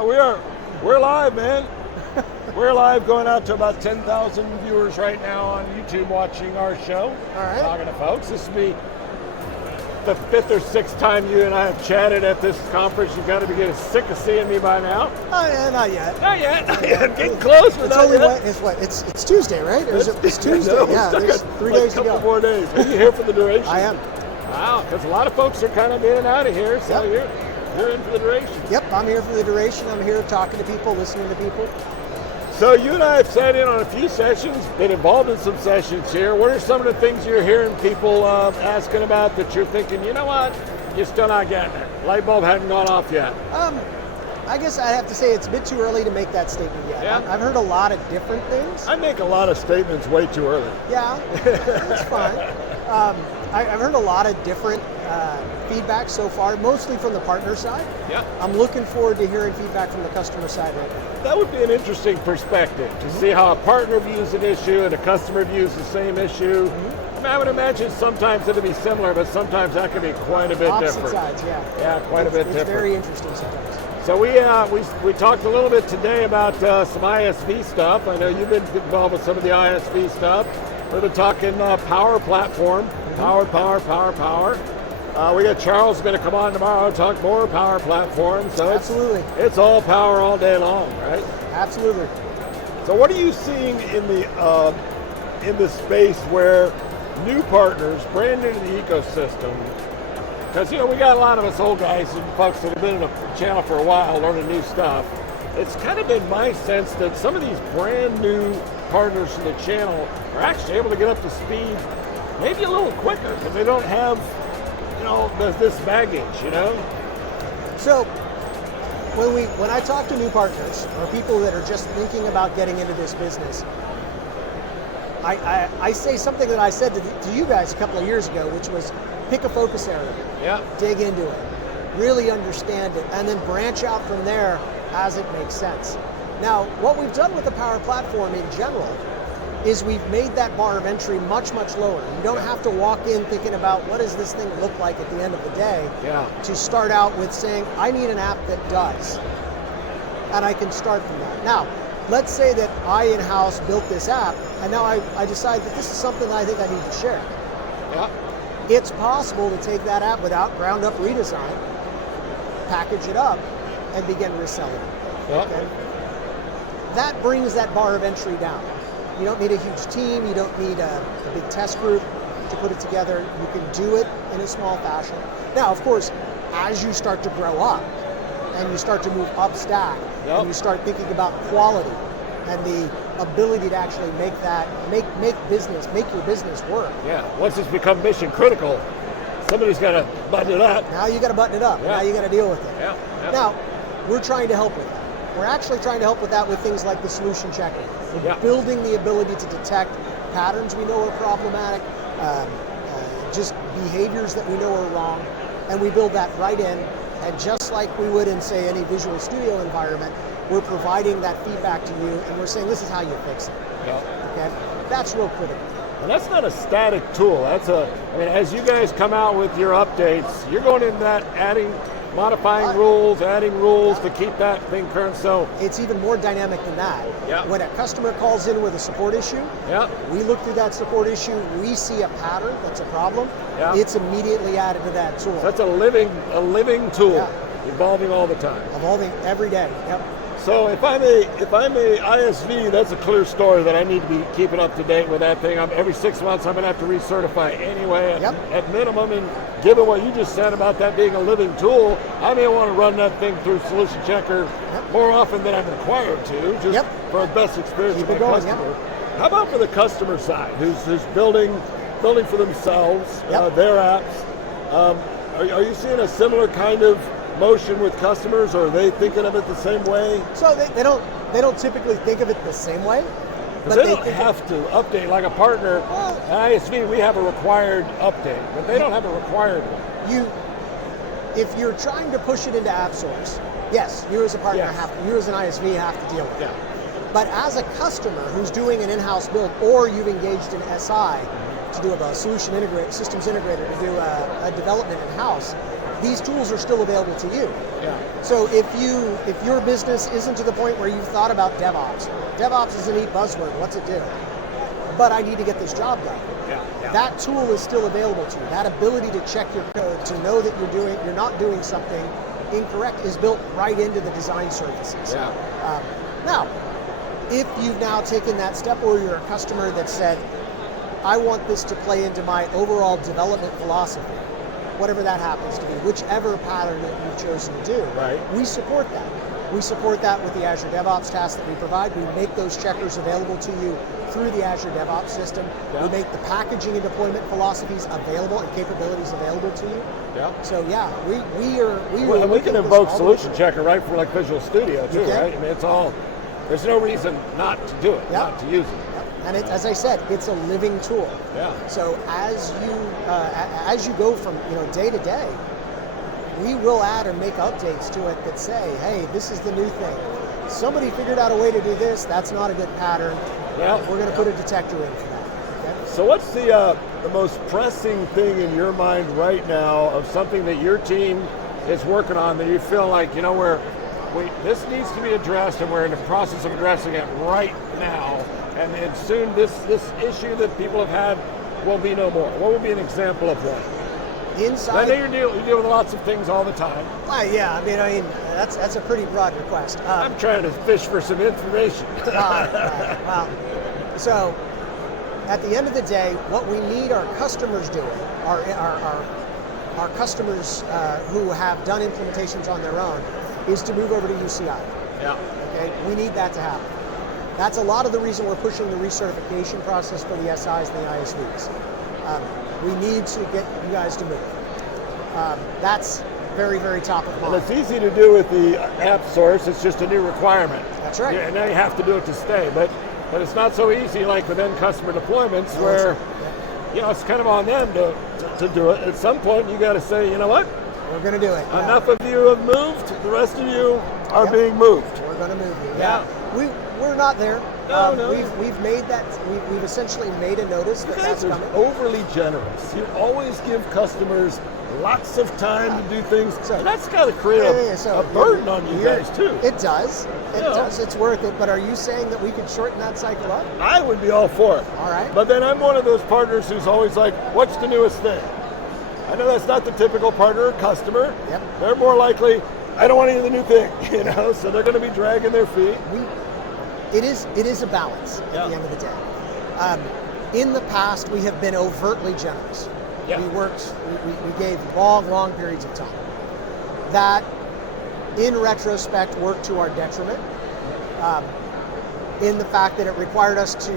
We're live, man. We're live, going out to about 10,000 viewers right now on YouTube watching our show. All right. Talking to folks. This will be the 5th or 6th time you and I have chatted at this conference. You've got to be getting sick of seeing me by now. Oh, yeah, not yet. Not yet. Getting close. It's only it's Tuesday, right? It's Tuesday. Yeah, there's 3 days to go. A couple more days. Are you here for the duration? I am. Wow, because a lot of folks are kind of in and out of here, so you're in for the duration. Yep, I'm here for the duration. I'm here talking to people, listening to people. So you and I have sat in on a few sessions, been involved in some sessions here. What are some of the things you're hearing people asking about that you're thinking, you know what, you're still not getting it? Light bulb hadn't gone off yet. I guess I have to say it's a bit too early to make that statement yet. Yeah. I've heard a lot of different things. I make a lot of statements way too early. Yeah, that's fine. I've heard a lot of different feedback so far, mostly from the partner side. Yeah. I'm looking forward to hearing feedback from the customer side right now. That would be an interesting perspective to see how a partner views an issue and a customer views the same issue. I mean, I would imagine sometimes it'll be similar, but sometimes that can be quite a bit different. Opposite sides, yeah. Yeah, quite a bit different. It's very interesting sometimes. So we talked a little bit today about some ISV stuff. I know you've been involved with some of the ISV stuff. We've been talking power platform, power. We got Charles going to come on tomorrow and talk more power platform. So absolutely, it's all power all day long, right? Absolutely. So what are you seeing in the space where new partners, brand new to the ecosystem? Because, we got a lot of us old guys and folks that have been in the channel for a while learning new stuff. It's kind of been my sense that some of these brand new partners in the channel are actually able to get up to speed maybe a little quicker because they don't have, this baggage, So when I talk to new partners or people that are just thinking about getting into this business, I say something that I said to you guys a couple of years ago, which was pick a focus area, dig into it, really understand it, and then branch out from there as it makes sense. Now, what we've done with the Power Platform in general is we've made that bar of entry much, much lower. You don't have to walk in thinking about what does this thing look like at the end of the day to start out with saying, I need an app that does. And I can start from that. Now, let's say that I in-house built this app, and now I decide that this is something that I think I need to share. Yeah. It's possible to take that app without ground-up redesign, package it up, and begin reselling it. Yep. Okay? That brings that bar of entry down. You don't need a huge team. You don't need a big test group to put it together. You can do it in a small fashion. Now, of course, as you start to grow up and you start to move up stack and you start thinking about quality and the ability to actually make your business work. Yeah, once it's become mission critical, somebody's got to button it up. Now you got to button it up. Yeah. Now you got to deal with it. Yeah. Now, we're trying to help with that. We're actually trying to help with that with things like the solution checker. We're building the ability to detect patterns we know are problematic, just behaviors that we know are wrong, and we build that right in. And just like we would in, say, any Visual Studio environment, we're providing that feedback to you, and we're saying this is how you fix it. Okay, that's real critical. And that's not a static tool. As you guys come out with your updates, you're going in that modifying rules, adding rules to keep that thing current. So it's even more dynamic than that. Yeah. When a customer calls in with a support issue, we look through that support issue, we see a pattern that's a problem, it's immediately added to that tool. So that's a living tool, evolving all the time. Evolving every day. Yep. So if I'm a ISV, that's a clear story that I need to be keeping up to date with that thing. Every 6 months I'm going to have to recertify anyway at minimum. And given what you just said about that being a living tool, I may want to run that thing through Solution Checker more often than I'm required to, just for the best experience for the customer. How about for the customer side, who's building for themselves their apps? Are you seeing a similar kind of motion with customers, or are they thinking of it the same way? So they don't typically think of it the same way. But they don't have to update like a partner. At ISV, we have a required update, but they don't have a required one. If you're trying to push it into AppSource, yes, you as a partner you as an ISV have to deal with it. But as a customer who's doing an in-house build, or you've engaged an SI to do a systems integrator to do a development in-house, these tools are still available to you. Yeah. So if your business isn't to the point where you've thought about DevOps is a neat buzzword, what's it do? But I need to get this job done. Yeah. That tool is still available to you. That ability to check your code, to know that you're not doing something incorrect, is built right into the design services. Yeah. Now, if you've now taken that step, or you're a customer that said, I want this to play into my overall development philosophy, whatever that happens to be, whichever pattern that you've chosen to do, right, we support that. We support that with the Azure DevOps tasks that we provide. We make those checkers available to you through the Azure DevOps system. Yeah. We make the packaging and deployment philosophies available and capabilities available to you. Yeah. So yeah, we can invoke Solution Checker right for like Visual Studio too, right? I mean, it's all. There's no reason not to do it, not to use it. Yep. And as I said, it's a living tool. Yeah. So as you go from day to day, we will add or make updates to it that say, hey, this is the new thing. Somebody figured out a way to do this. That's not a good pattern. Yeah. We're going to put a detector in for that. Okay? So what's the most pressing thing in your mind right now of something that your team is working on that you feel like, this needs to be addressed and we're in the process of addressing it right now, and soon this issue that people have had will be no more? What would be an example of one? Inside, I know you deal with lots of things all the time. Yeah, I mean that's a pretty broad request. I'm trying to fish for some information. Well, so at the end of the day, what we need our customers doing, our customers who have done implementations on their own, is to move over to UCI. Yeah. Okay, we need that to happen. That's a lot of the reason we're pushing the recertification process for the SIs and the ISVs. We need to get you guys to move. That's very, very top of mind. And it's easy to do with the app source. It's just a new requirement. That's right. And now you have to do it to stay. But it's not so easy like with end customer deployments where it's kind of on them to do it. At some point, you got to say, you know what? We're going to do it. Enough of you have moved. The rest of you are being moved. We're going to move you. Yeah. We're not there. No. We've made that. We've essentially made a notice that that's coming. Overly generous. You always give customers lots of time to do things. So that's got to create a burden on you guys too. It does. It does. It's worth it. But are you saying that we could shorten that cycle up? I would be all for it. All right. But then I'm one of those partners who's always like, what's the newest thing? I know that's not the typical partner or customer. Yep. They're more likely, I don't want any of the new thing, so they're going to be dragging their feet. It is a balance at the end of the day. In the past, we have been overtly generous. Yeah. We gave long periods of time. That, in retrospect, worked to our detriment, in the fact that it required us to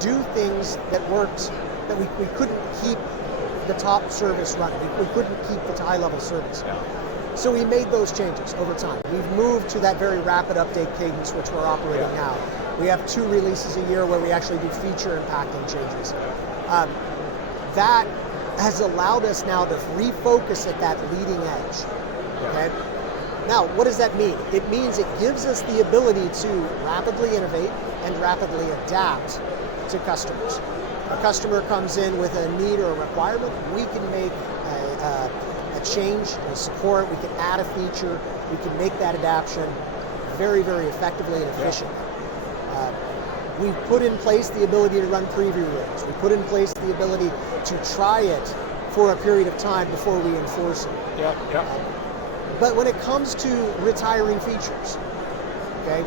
do things that we couldn't keep the top service running. We couldn't keep the high-level service. Yeah. So we made those changes over time. We've moved to that very rapid update cadence, which we're operating now. We have 2 releases a year where we actually do feature impacting changes. That has allowed us now to refocus at that leading edge. Okay. Now, what does that mean? It means it gives us the ability to rapidly innovate and rapidly adapt to customers. A customer comes in with a need or a requirement, we can make a change, a support, we can add a feature, we can make that adaptation very, very effectively and efficiently. We've put in place the ability to run preview rooms. We put in place the ability to try it for a period of time before we enforce it. But when it comes to retiring features, okay,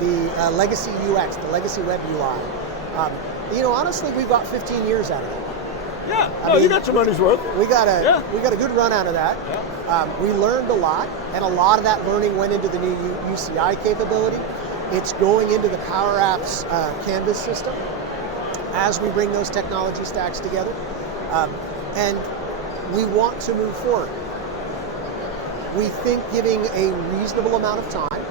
the legacy UX, the legacy web UI, honestly, we've got 15 years out of it. Yeah, you got your money's worth. We got a good run out of that. Yeah. We learned a lot, and a lot of that learning went into the new UCI capability. It's going into the Power Apps Canvas system as we bring those technology stacks together. And we want to move forward. We think giving a reasonable amount of time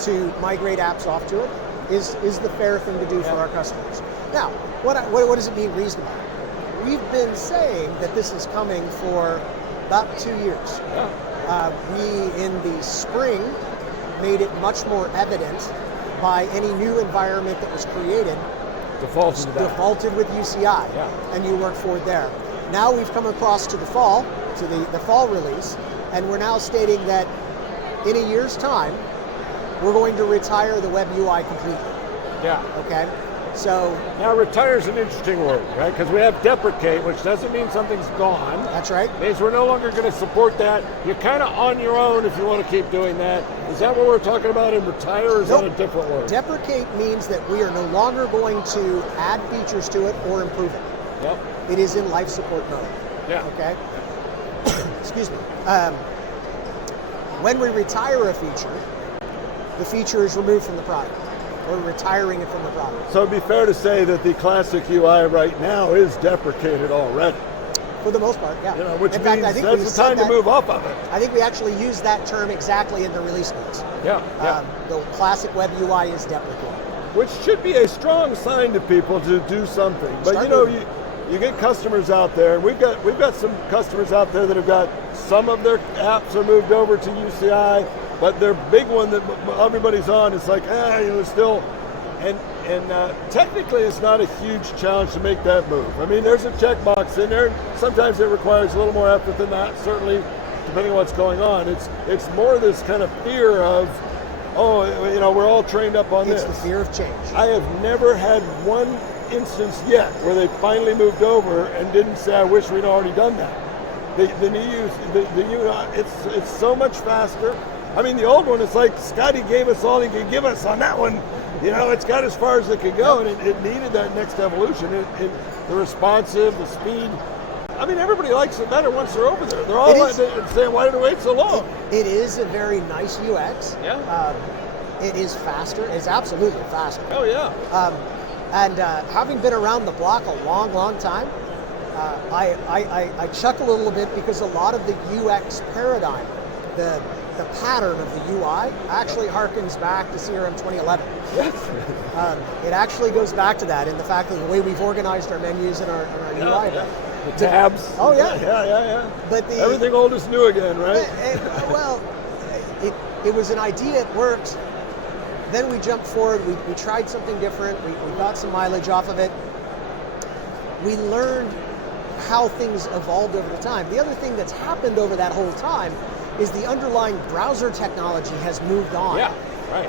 to migrate apps off to it is the fair thing to do for our customers. Now, what does it mean reasonable? We've been saying that this is coming for about 2 years. We, in the spring, made it much more evident by any new environment that was created, defaulted with UCI, and you work forward there. Now we've come across to the fall, to the fall release, And we're now stating that in a year's time, we're going to retire the web UI completely. Yeah. Okay. So now retire is an interesting word, right? Because we have deprecate, which doesn't mean something's gone. That's right. It means we're no longer going to support that. You're kind of on your own if you want to keep doing that. Is that what we're talking about in retire, or is that a different word? Deprecate means that we are no longer going to add features to it or improve it. Yep. It is in life support mode. Yeah. Okay. Excuse me. When we retire a feature, the feature is removed from the product. We're retiring it from the product. So it'd be fair to say that the classic UI right now is deprecated already. For the most part, yeah. You know, which in means fact, I think that's the time to move off of it. I think we actually used that term exactly in the release notes. Yeah. The classic web UI is deprecated. Which should be a strong sign to people to do something. But you get customers out there, and we've got some customers out there that have got some of their apps are moved over to UCI, but their big one that everybody's on is like, still, and technically it's not a huge challenge to make that move. I mean, there's a checkbox in there. Sometimes it requires a little more effort than that, certainly, depending on what's going on. It's more this kind of fear of, we're all trained up on this. It's the fear of change. I have never had one instance yet where they finally moved over and didn't say, I wish we'd already done that. The new it's so much faster. I mean, the old one, it's like Scotty gave us all he could give us on that one. It's got as far as it could go, and it needed that next evolution. The responsive, the speed. I mean, everybody likes it better once they're over there. They're all saying, why did it wait so long? It is a very nice UX. Yeah. It is faster. It's absolutely faster. Oh, yeah. And having been around the block a long, long time, I chuckle a little bit because a lot of the UX paradigm, the pattern of the UI actually harkens back to CRM 2011. Yes. It actually goes back to that in the fact of the way we've organized our menus and our UI. Yeah. The tabs. Oh, yeah. Yeah. But everything old is new again, right? It was an idea, it worked. Then we jumped forward, we tried something different, we got some mileage off of it. We learned how things evolved over the time. The other thing that's happened over that whole time is the underlying browser technology has moved on. Yeah, right.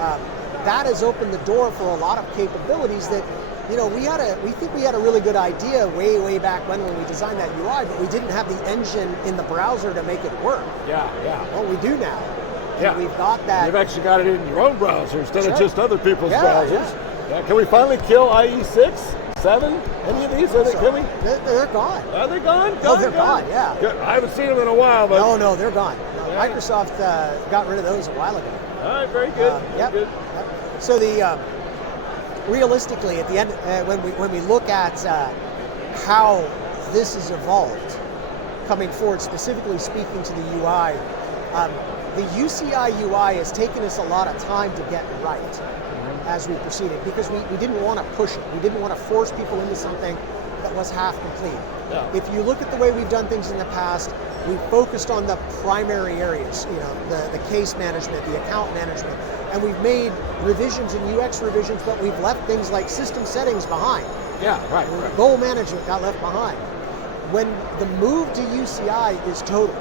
That has opened the door for a lot of capabilities that, we think we had a really good idea way back when we designed that UI, but we didn't have the engine in the browser to make it work. Yeah. Well, we do now. Yeah. We've got that. You've actually got it in your own browser instead of just other people's browsers. Yeah. Can we finally kill IE6, 7? Any of these? Can we? They're gone. Are they gone? They're gone, yeah. I haven't seen them in a while, but... No, they're gone. Yeah. Microsoft got rid of those a while ago. All right, very good. Yep. So realistically, at the end, when we look at how this has evolved, coming forward, specifically speaking to the UI, the UCI UI has taken us a lot of time to get right as we proceeded, because we didn't want to push it. We didn't want to force people into something that was half complete. Yeah. If you look at the way we've done things in the past, we focused on the primary areas, the case management, the account management, and we've made revisions and UX revisions, but we've left things like system settings behind. Yeah, right. Goal management got left behind. When the move to UCI is total.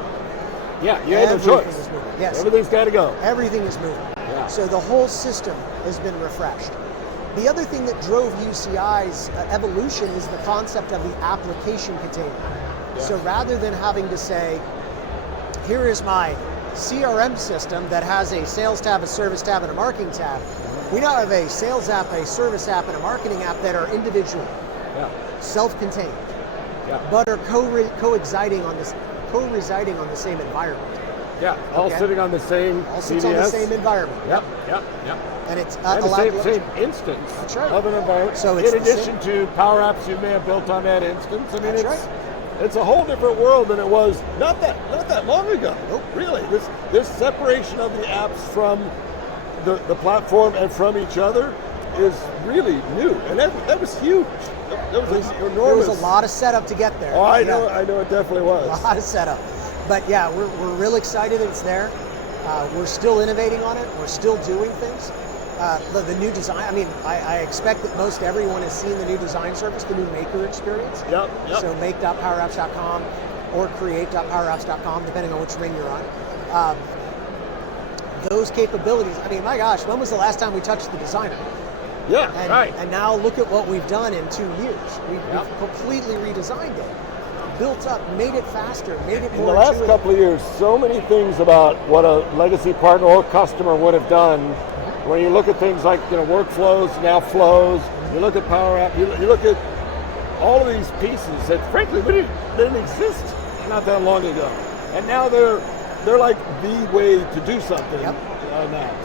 Yeah, you had no choice. Yes. Everything's got to go. Everything is moving. Yeah. So the whole system has been refreshed. The other thing that drove UCI's evolution is the concept of the application container. Yeah. So rather than having to say, here is my CRM system that has a sales tab, a service tab, and a marketing tab, we now have a sales app, a service app, and a marketing app that are individual, self-contained, but are co-residing on the same environment. Yeah, all sitting on the same all sits on the same environment. Yep. And it's and the same instance of an environment. So it's in addition to Power Apps you may have built on that instance. I mean, it's a whole different world than it was not that long ago. Nope. Really, this separation of the apps from the platform and from each other is really new, and that was huge. That was enormous. There was a lot of setup to get there. Oh, I know it definitely was. A lot of setup. But yeah, we're real excited it's there. We're still innovating on it. We're still doing things. The new design, I expect that most everyone has seen the new design surface, the new Maker experience. Yep. So make.powerapps.com or create.powerapps.com, depending on which ring you're on. those capabilities. I mean, my gosh, when was the last time we touched the designer? Yeah, and, right. And now look at what we've done in 2 years. We've completely redesigned it, built up, made it faster, made it more in the last intuitive. couple of years, so many things about what a legacy partner or customer would have done. When you look at things like workflows, now flows, you look at Power App, you look at all of these pieces that frankly didn't exist not that long ago. And now they're like the way to do something now.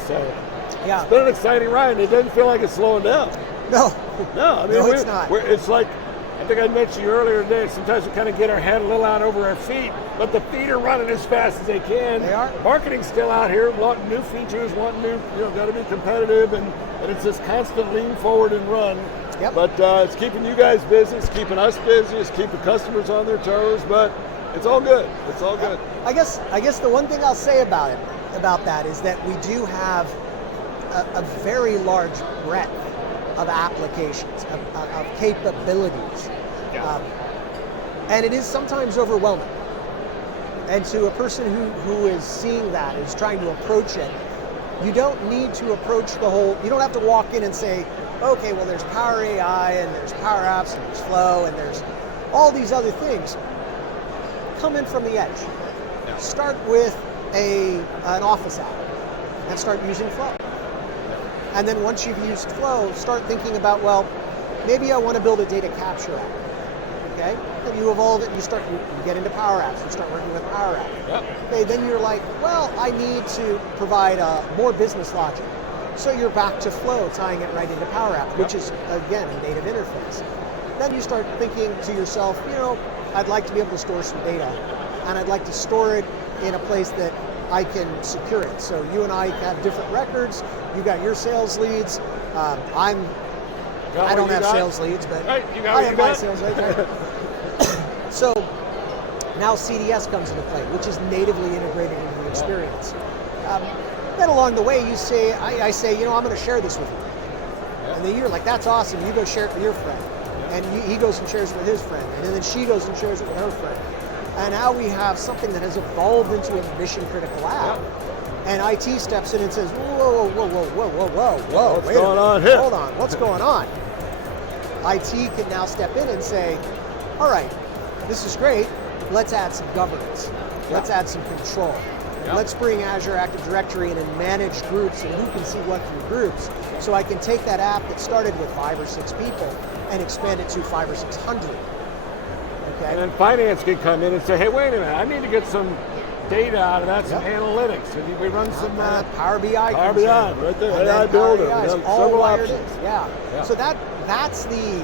So it's been an exciting ride. It doesn't feel like it's slowing down. No, I mean, it's not. It's like, I think I mentioned you earlier today, sometimes we kind of get our head a little out over our feet, but the feet are running as fast as they can. They are. Marketing's still out here, wanting new features, wanting new, got to be competitive, and it's this constant lean forward and run. Yep. But it's keeping you guys busy, it's keeping us busy, it's keeping customers on their toes, but it's all good. It's all good. I guess the one thing I'll say about that is that we do have a very large breadth of applications, of capabilities. Yeah. And it is sometimes overwhelming. And to a person who is seeing that, is trying to approach it, you don't need to approach you don't have to walk in and say, okay, well, there's Power AI and there's Power Apps and there's Flow and there's all these other things. Come in from the edge. Yeah. Start with an Office app and start using Flow. And then once you've used Flow, start thinking about, well, maybe I want to build a data capture app. Okay? Then you evolve it and you get into Power Apps, you start working with Power Apps. Yep. Okay, then you're like, well, I need to provide more business logic. So you're back to Flow, tying it right into Power Apps, which is, again, a native interface. Then you start thinking to yourself, I'd like to be able to store some data, and I'd like to store it in a place that I can secure it. So you and I have different records. You got your sales leads. I don't have sales leads, but I have my sales leads. Right? So now CDS comes into play, which is natively integrated into the experience. Then along the way, I say, I'm going to share this with you. Yeah. And then you're like, that's awesome. You go share it with your friend. Yeah. And he goes and shares it with his friend. And then she goes and shares it with her friend. And now we have something that has evolved into a mission critical app. Yeah. And IT steps in and says, whoa, what's going on here? Hold on, what's going on? IT can now step in and say, all right, this is great. Let's add some governance. Yeah. Let's add some control. Yep. Let's bring Azure Active Directory in and manage groups and who can see what through groups. So I can take that app that started with 5 or 6 people and expand it to 500 or 600. Okay. And then finance can come in and say, hey, wait a minute, I need to get some data out of that, some analytics. And we run some Power BI. Power BI, right there, AI Builder. All wired in. Yeah. So that's the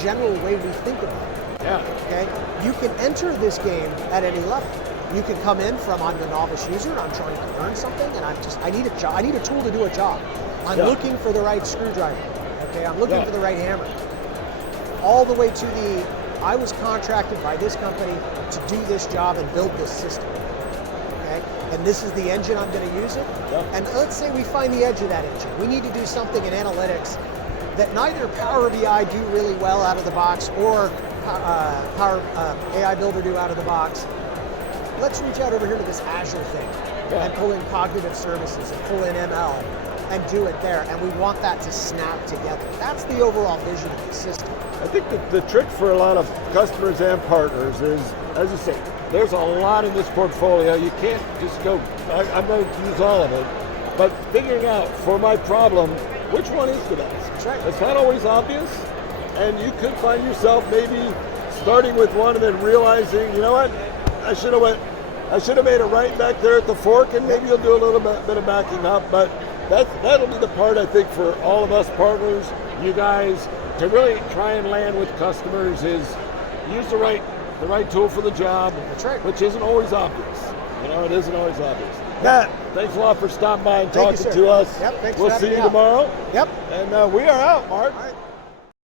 general way we think about it. Yeah. Okay. You can enter this game at any level. You can come in from, I'm a novice user, I'm trying to learn something, and I need a job. I need a tool to do a job. I'm looking for the right screwdriver. Okay, I'm looking for the right hammer. All the way to I was contracted by this company to do this job and build this system. Okay, and this is the engine I'm going to use it. Yeah. And let's say we find the edge of that engine. We need to do something in analytics that neither Power BI do really well out of the box or Power AI Builder do out of the box. Let's reach out over here to this Azure thing and pull in cognitive services and pull in ML and do it there. And we want that to snap together. That's the overall vision of the system. I think the trick for a lot of customers and partners is, as you say, there's a lot in this portfolio. You can't just go, I'm going to use all of it. But figuring out, for my problem, which one is the best? That's right. It's not always obvious. And you could find yourself maybe starting with one and then realizing, you know what? I should have made a right back there at the fork, and maybe you'll do a little bit of backing up. But that'll be the part, I think, for all of us partners, you guys, to really try and land with customers is use the right tool for the job. That's right. Which isn't always obvious. It isn't always obvious. Matt, thanks a lot for stopping by and talking to us. Yep, thanks we'll for having see me you tomorrow. Yep. And we are out, Mark. All right.